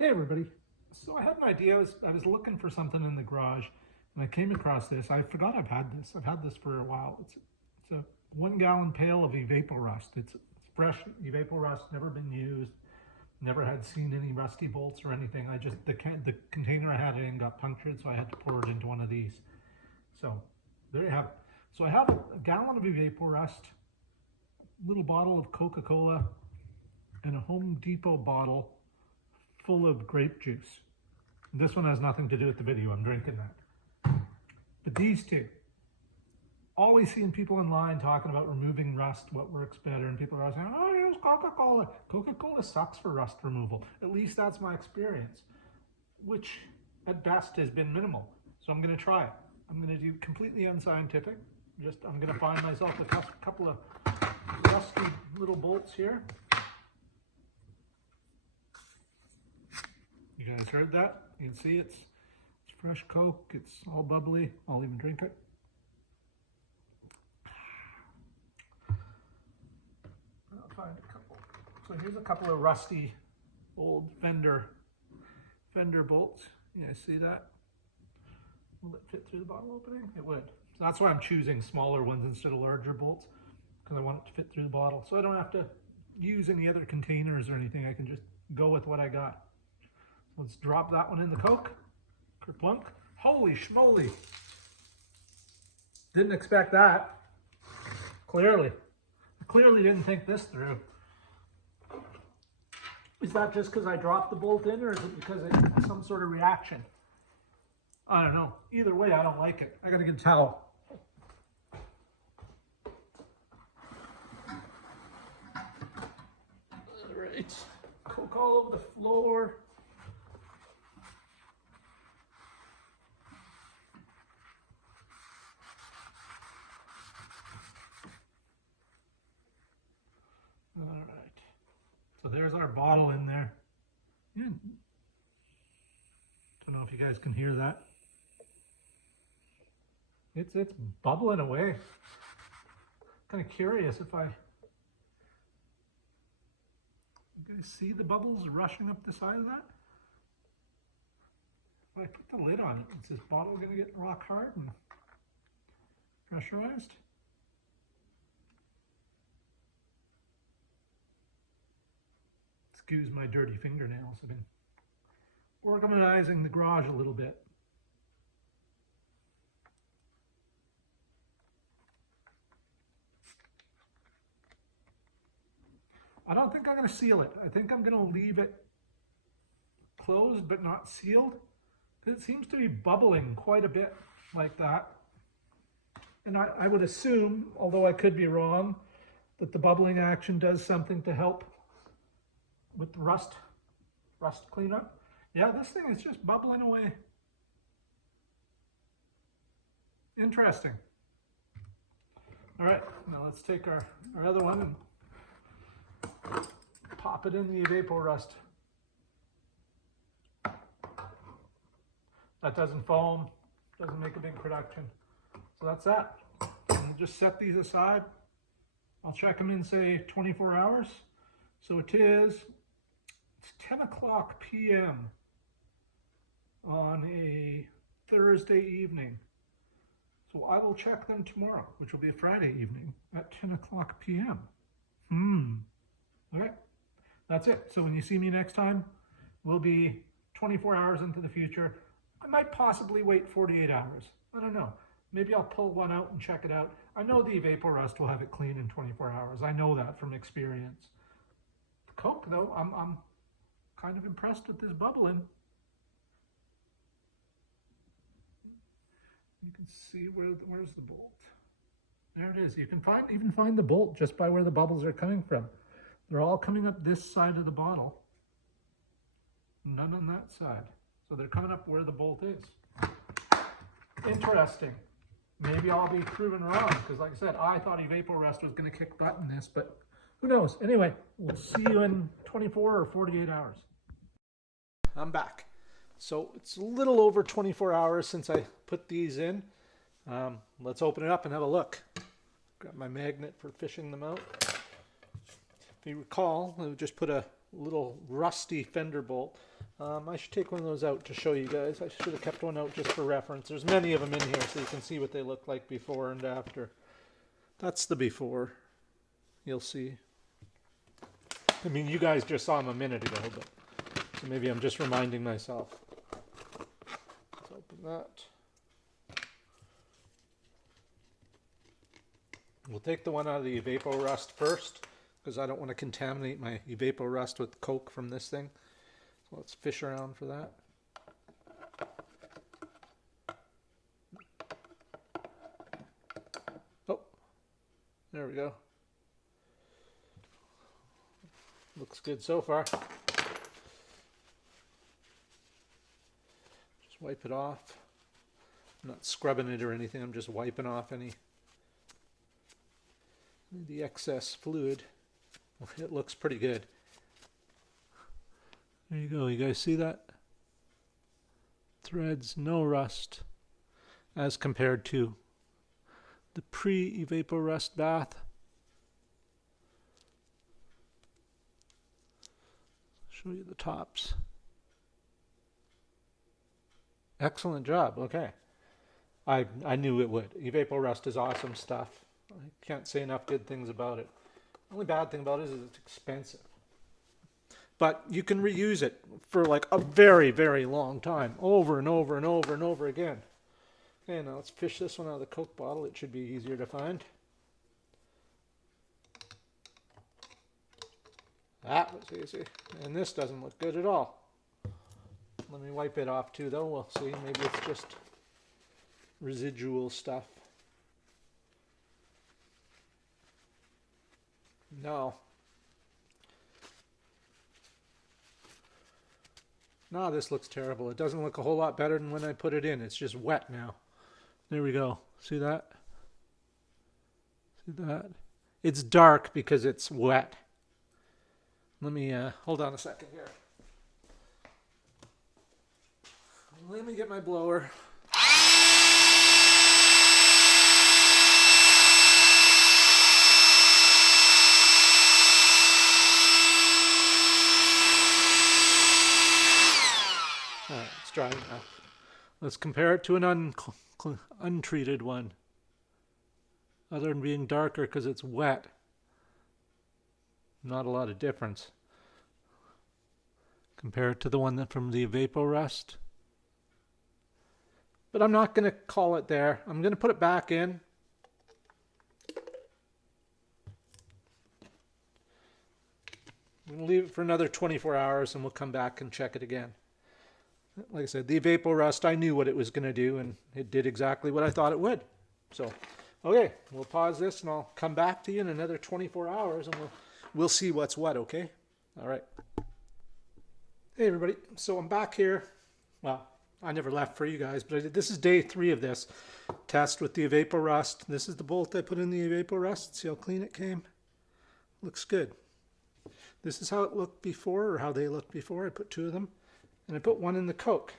Hey everybody. So I had an idea. I was looking for something in the garage and I came across this. I forgot I've had this. I've had this for a while. It's a 1 gallon pail of Evaporust. It's fresh Evaporust, never been used, never had seen any rusty bolts or anything. The container I had it in got punctured, so I had to pour it into one of these. So there you have it. So I have a gallon of Evaporust, a little bottle of Coca Cola, and a Home Depot bottle full of grape juice. This one has nothing to do with the video, I'm drinking that. But these two, always seeing people in line talking about removing rust, what works better, and people are always saying, oh, use Coca Cola. Coca Cola sucks for rust removal. At least that's my experience, which at best has been minimal. So I'm gonna try it. I'm gonna do completely unscientific. I'm gonna find myself a couple of rusty little bolts here. You guys heard that? You can see it's fresh Coke. It's all bubbly. I'll even drink it. I'll find a couple. So here's a couple of rusty old fender bolts. You guys see that? Will it fit through the bottle opening? It would. So that's why I'm choosing smaller ones instead of larger bolts, because I want it to fit through the bottle. So I don't have to use any other containers or anything. I can just go with what I got. Let's drop that one in the Coke. Kerplunk. Holy schmoly. Didn't expect that. Clearly. I clearly didn't think this through. Is that just because I dropped the bolt in, or is it because it's some sort of reaction? I don't know. Either way, I don't like it. I gotta get a towel. Alright. Coke all over the floor. All right, so there's our bottle in there. Yeah. Don't know if you guys can hear that. It's bubbling away. Kind of curious if you guys see the bubbles rushing up the side of that? If I put the lid on it, is this bottle going to get rock hard and pressurized? Excuse my dirty fingernails. I've been organizing the garage a little bit. I don't think I'm going to seal it. I think I'm going to leave it closed but not sealed. It seems to be bubbling quite a bit like that. And I would assume, although I could be wrong, that the bubbling action does something to help with the rust cleanup. Yeah, this thing is just bubbling away. Interesting. All right, now let's take our other one and pop it in the Evaporust. That doesn't foam, doesn't make a big production. So that's that. And we'll just set these aside. I'll check them in, say, 24 hours. So it's 10 o'clock p.m. on a Thursday evening. So I will check them tomorrow, which will be a Friday evening at 10 o'clock p.m. Okay, that's it. So when you see me next time, we'll be 24 hours into the future. I might possibly wait 48 hours. I don't know. Maybe I'll pull one out and check it out. I know the Evaporust will have it clean in 24 hours. I know that from experience. The Coke, though, I'm kind of impressed with this bubbling. You can see where's the bolt. There it is. You can even find the bolt just by where the bubbles are coming from. They're all coming up this side of the bottle. None on that side. So they're coming up where the bolt is. Interesting. Maybe I'll be proven wrong, because like I said, I thought Evaporust was going to kick butt in this, but who knows? Anyway, we'll see you in 24 or 48 hours. I'm back. So it's a little over 24 hours since I put these in. Let's open it up and have a look. Got my magnet for fishing them out. If you recall, I just put a little rusty fender bolt. I should take one of those out to show you guys. I should have kept one out just for reference. There's many of them in here so you can see what they look like before and after. That's the before. You'll see. I mean, you guys just saw them a minute ago, but so maybe I'm just reminding myself. Let's open that. We'll take the one out of the Evaporust first, because I don't want to contaminate my Evaporust with Coke from this thing. So let's fish around for that. Oh, there we go. Looks good so far. Just wipe it off. I'm not scrubbing it or anything, I'm just wiping off any the excess fluid. It looks pretty good. There you go. You guys see that? Threads, no rust, as compared to the pre-Evaporust bath. Show you the tops. Excellent job. Okay. I knew it would. Evaporust is awesome stuff. I can't say enough good things about it. The only bad thing about it is it's expensive. But you can reuse it for like a very, very long time. Over and over and over and over again. Okay, now let's fish this one out of the Coke bottle. It should be easier to find. That was easy. And this doesn't look good at all. Let me wipe it off too though. We'll see. Maybe it's just residual stuff. No. No, this looks terrible. It doesn't look a whole lot better than when I put it in. It's just wet now. There we go. See that? See that? It's dark because it's wet. Let me, hold on a second here. Let me get my blower. Alright, it's dry enough. Let's compare it to an untreated one. Other than being darker because it's wet. Not a lot of difference. Compare it to the one that from the Evaporust. But I'm not going to call it there. I'm going to put it back in. I'm going to leave it for another 24 hours and we'll come back and check it again. Like I said, the Evaporust, I knew what it was going to do, and it did exactly what I thought it would. So, okay, we'll pause this, and I'll come back to you in another 24 hours, and we'll see what's what, okay? All right. Hey, everybody. So I'm back here. Well, I never left for you guys, but this is day 3 of this test with the Evaporust. This is the bolt I put in the Evaporust. See how clean it came? Looks good. This is how it looked before, or how they looked before. I put 2 of them. And I put one in the Coke.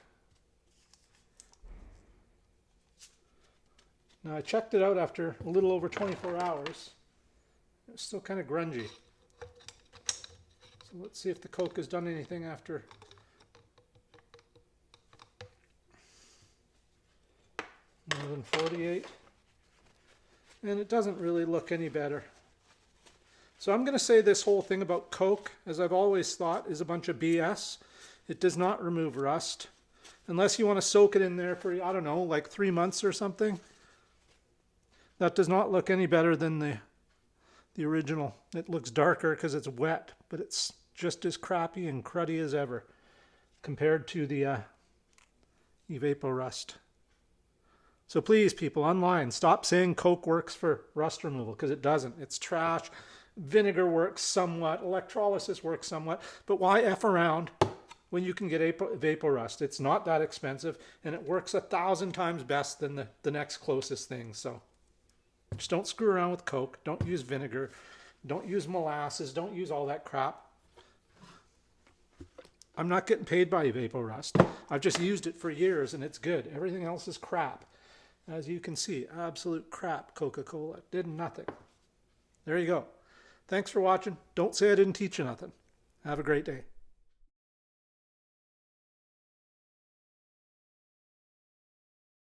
Now I checked it out after a little over 24 hours. It's still kind of grungy. So let's see if the Coke has done anything after more than 48. And it doesn't really look any better. So I'm going to say this whole thing about Coke, as I've always thought, is a bunch of BS. It does not remove rust. Unless you want to soak it in there for, I don't know, like 3 months or something. That does not look any better than the original. It looks darker because it's wet, but it's just as crappy and cruddy as ever compared to the Evaporust. So please, people online, stop saying Coke works for rust removal, because it doesn't. It's trash. Vinegar works somewhat. Electrolysis works somewhat. But why F around when you can get Evaporust? It's not that expensive, and it works 1,000 times best than the next closest thing. So just don't screw around with Coke. Don't use vinegar. Don't use molasses. Don't use all that crap. I'm not getting paid by Evaporust. I've just used it for years, and it's good. Everything else is crap. As you can see, absolute crap. Coca Cola did nothing. There you go. Thanks for watching. Don't say I didn't teach you nothing. Have a great day.